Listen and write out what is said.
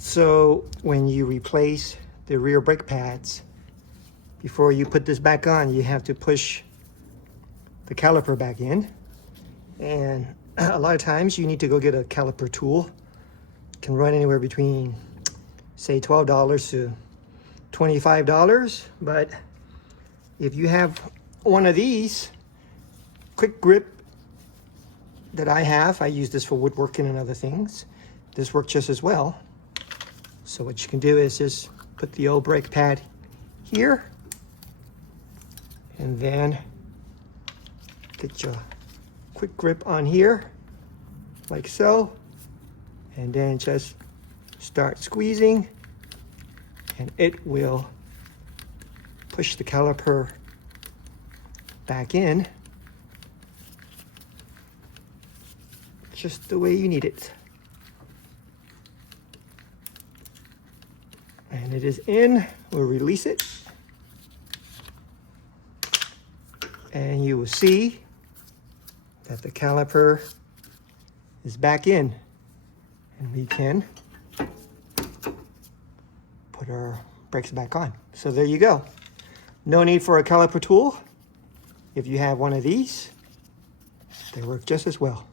So when you replace the rear brake pads, before you put this back on, you have to push the caliper back in. And a lot of times you need to go get a caliper tool. It can run anywhere between, say, $12 to $25. But if you have one of these quick grip that I have, I use this for woodworking and other things. This works just as well. So what you can do is just put the old brake pad here, and then get your quick grip on here, like so, and then just start squeezing, and it will push the caliper back in just the way you need it. And it is in. We'll release it, and you will see that the caliper is back in, and we can put our brakes back on. So there you go. No need for a caliper tool. If you have one of these, they work just as well.